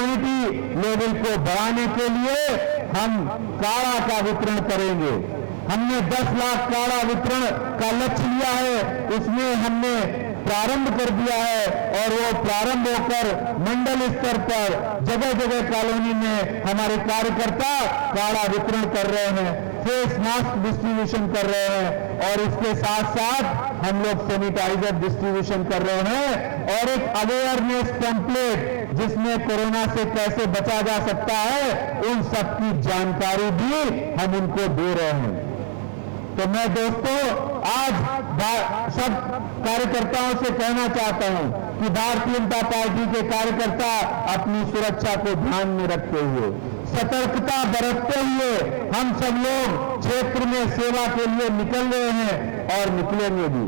Immunity level को बढ़ाने के लिए हम काढ़ा का वितरण करेंगे। हमने 10 लाख काढ़ा वितरण का लक्ष्य लिया है, उसमें हमने प्रारंभ कर दिया है और वो प्रारंभ होकर मंडल स्तर पर जगह जगह कॉलोनी में हमारे कार्यकर्ता काढ़ा वितरण कर रहे हैं, फेस मास्क डिस्ट्रीब्यूशन कर रहे हैं और इसके साथ साथ हम लोग सैनिटाइजर डिस्ट्रीब्यूशन कर रहे हैं और एक अवेयरनेस टेम्पलेट जिसमें कोरोना से कैसे बचा जा सकता है उन सबकी जानकारी भी हम उनको दे रहे हैं। तो मैं दोस्तों आज सब कार्यकर्ताओं से कहना चाहता हूं कि भारतीय जनता पार्टी के कार्यकर्ता अपनी सुरक्षा को ध्यान में रखते हुए, सतर्कता बरतते हुए हम सब लोग क्षेत्र में सेवा के लिए निकल रहे हैं और निकलेंगे भी।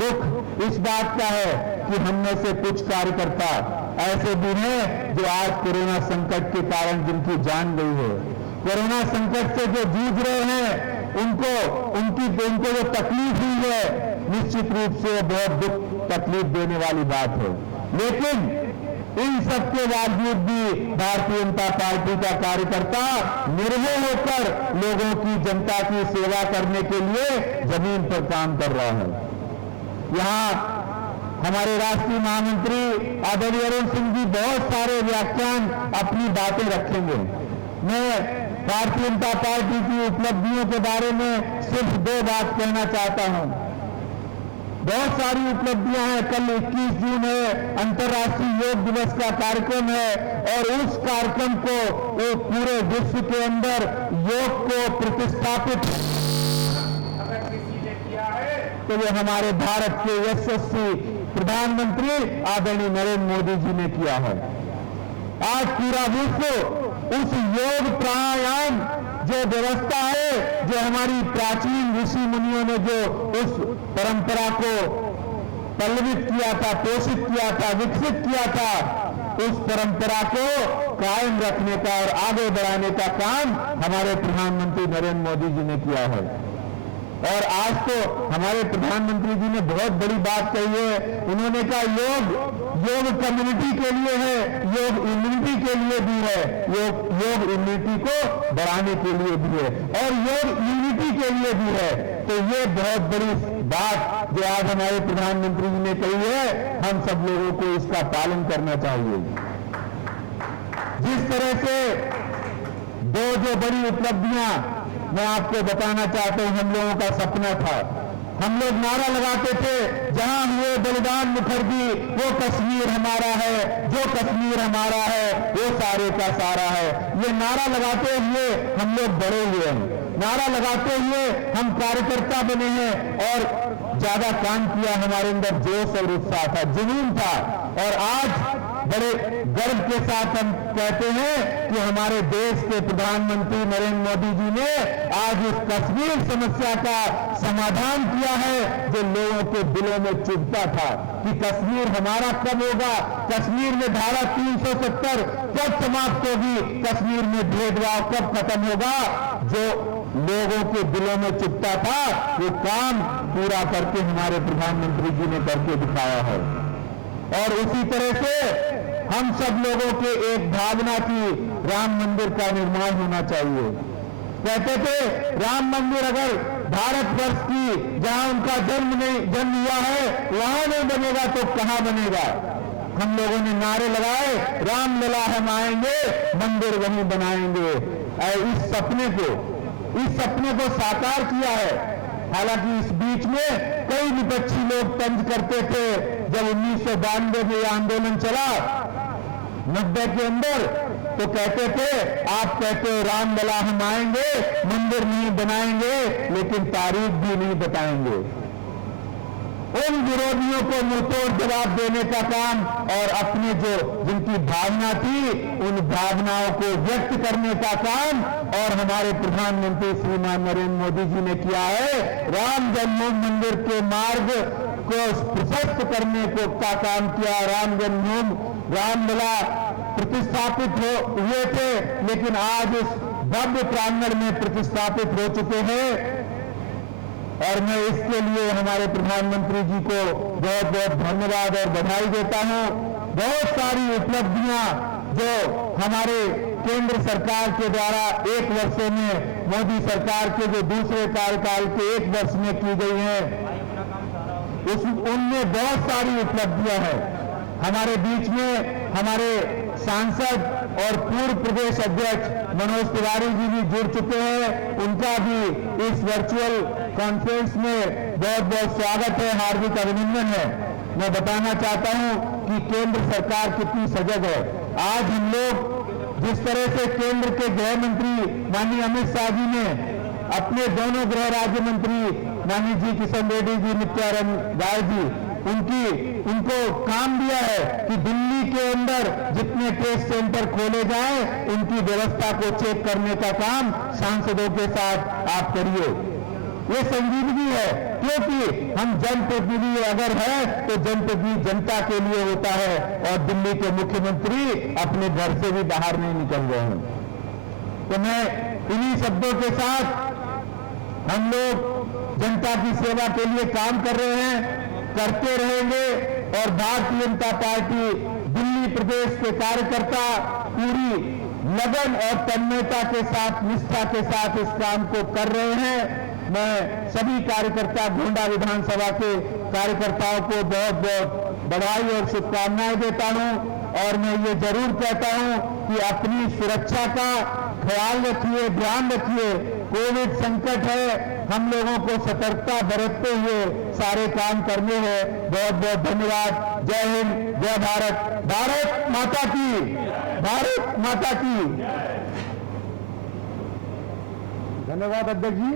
दुख इस बात का है कि हम में से कुछ कार्यकर्ता ऐसे भी हैं जो आज कोरोना संकट के कारण जिनकी जान गई है, कोरोना संकट से जो जूझ रहे हैं, उनको जो तकलीफ हुई है निश्चित रूप से बहुत दुख तकलीफ देने वाली बात है। लेकिन इन सब के बावजूद भी भारतीय जनता पार्टी का कार्यकर्ता निर्भय होकर लोगों की, जनता की सेवा करने के लिए जमीन पर काम कर रहा है। यहां हमारे राष्ट्रीय महामंत्री आदरणीय अरुण सिंह जी बहुत सारे व्याख्यान अपनी बातें रखेंगे। मैं भारतीय जनता पार्टी की उपलब्धियों के बारे में सिर्फ 2 बात कहना चाहता हूं। बहुत सारी उपलब्धियां हैं। कल 21 जून है, अंतर्राष्ट्रीय योग दिवस का कार्यक्रम है और उस कार्यक्रम को वो पूरे विश्व के अंदर योग को प्रतिष्ठापित अगर किसी ने किया है तो वो हमारे भारत के यशस्वी प्रधानमंत्री आदरणीय नरेंद्र मोदी जी ने किया है। आज पूरा विश्व उस योग प्राणायाम जो व्यवस्था है, जो हमारी प्राचीन ऋषि मुनियों ने जो उस परंपरा को पल्लवित किया था, पोषित किया था, विकसित किया था, उस परंपरा को कायम रखने का और आगे बढ़ाने का काम हमारे प्रधानमंत्री नरेंद्र मोदी जी ने किया है। और आज तो हमारे प्रधानमंत्री जी ने बहुत बड़ी बात कही है। उन्होंने कहा योग कम्युनिटी के लिए है, योग इम्यूनिटी के लिए भी है, योग इम्यूनिटी को बढ़ाने के लिए भी है और योग इम्यूनिटी के लिए भी है। तो ये बहुत बड़ी बात जो आज हमारे प्रधानमंत्री जी ने कही है, हम सब लोगों को इसका पालन करना चाहिए। जिस तरह से 2 जो बड़ी उपलब्धियां मैं आपको बताना चाहता हूं, हम लोगों का सपना था। हम लोग नारा लगाते थे, जहां हुए बलिदान मुखर्जी वो कश्मीर हमारा है, जो कश्मीर हमारा है वो सारे का सारा है। ये नारा लगाते हुए हम लोग बड़े हुए हैं, नारा लगाते हुए हम कार्यकर्ता बने हैं और ज्यादा काम किया, हमारे अंदर जोश और उत्साह था, जुनून था। और आज बड़े गर्व के साथ हम कहते हैं कि हमारे देश के प्रधानमंत्री नरेंद्र मोदी जी ने आज इस कश्मीर समस्या का समाधान किया है, जो लोगों के दिलों में चुभता था कि कश्मीर हमारा कब होगा, कश्मीर में धारा 370 कब समाप्त होगी, कश्मीर में भेदभाव कब खत्म होगा। जो लोगों के दिलों में चुभता था वो काम पूरा करके हमारे प्रधानमंत्री जी ने करके दिखाया है। और उसी तरह से हम सब लोगों के एक भावना थी, राम मंदिर का निर्माण होना चाहिए। कहते थे राम मंदिर अगर भारतवर्ष की जहां उनका जन्म हुआ है वहां नहीं बनेगा तो कहां बनेगा। हम लोगों ने नारे लगाए, राम लला हम आएंगे, मंदिर वहीं बनाएंगे। इस सपने को साकार किया है। हालांकि इस बीच में कई विपक्षी लोग तंज करते थे। जब 1992 में यह आंदोलन चला 90 के अंदर, तो कहते थे आप कहते हो राम लला हम आएंगे, मंदिर नहीं बनाएंगे, लेकिन तारीख भी नहीं बताएंगे। उन विरोधियों को मुंहतोड़ जवाब देने का काम और अपने जिनकी भावना थी उन भावनाओं को व्यक्त करने का काम और हमारे प्रधानमंत्री श्रीमान नरेंद्र मोदी जी ने किया है। राम जन्मभूमि मंदिर के मार्ग को प्रशस्त करने का काम किया। राम जन्मभूमि रामलला प्रतिष्ठापित हुए थे, लेकिन आज इस भव्य प्रांगण में प्रतिष्ठापित हो चुके हैं। और मैं इसके लिए हमारे प्रधानमंत्री जी को बहुत बहुत धन्यवाद और बधाई देता हूं। बहुत सारी उपलब्धियां जो हमारे केंद्र सरकार के द्वारा 1 वर्ष में, मोदी सरकार के जो दूसरे कार्यकाल के 1 वर्ष में की गई है, उनमें बहुत सारी उपलब्धियां हैं। हमारे बीच में हमारे सांसद और पूर्व प्रदेश अध्यक्ष मनोज तिवारी जी भी जुड़ चुके हैं। उनका भी इस वर्चुअल कॉन्फ्रेंस में बहुत बहुत स्वागत है, हार्दिक अभिनंदन है। मैं बताना चाहता हूं कि केंद्र सरकार कितनी सजग है। आज हम लोग जिस तरह से केंद्र के गृह मंत्री माननीय अमित शाह जी ने अपने दोनों गृह राज्य मंत्री माननीय जी किशन रेड्डी जी, नित्यानंद राय जी, उनको काम दिया है कि दिल्ली के अंदर जितने टेस्ट सेंटर खोले जाएं, उनकी व्यवस्था को चेक करने का काम सांसदों के साथ आप करिए। ये संजीदगी है, क्योंकि हम जनप्रतिनिधि अगर है तो जनप्रतिनिधि जनता के लिए होता है, और दिल्ली के मुख्यमंत्री अपने घर से भी बाहर नहीं निकल रहे हैं। तो मैं इन्हीं शब्दों के साथ हम लोग जनता की सेवा के लिए काम कर रहे हैं, करते रहेंगे, और भारतीय जनता पार्टी दिल्ली प्रदेश के कार्यकर्ता पूरी लगन और तन्मयता के साथ, निष्ठा के साथ इस काम को कर रहे हैं। मैं सभी कार्यकर्ता, गोंडा विधानसभा के कार्यकर्ताओं को बहुत बहुत बधाई और शुभकामनाएं देता हूं, और मैं ये जरूर कहता हूं कि अपनी सुरक्षा का ख्याल रखिए, ध्यान रखिए। कोविड संकट है, हम लोगों को सतर्कता बरतते हुए सारे काम करने हैं। बहुत बहुत धन्यवाद। जय हिंद, जय भारत, भारत माता की, भारत माता की। धन्यवाद अध्यक्ष जी।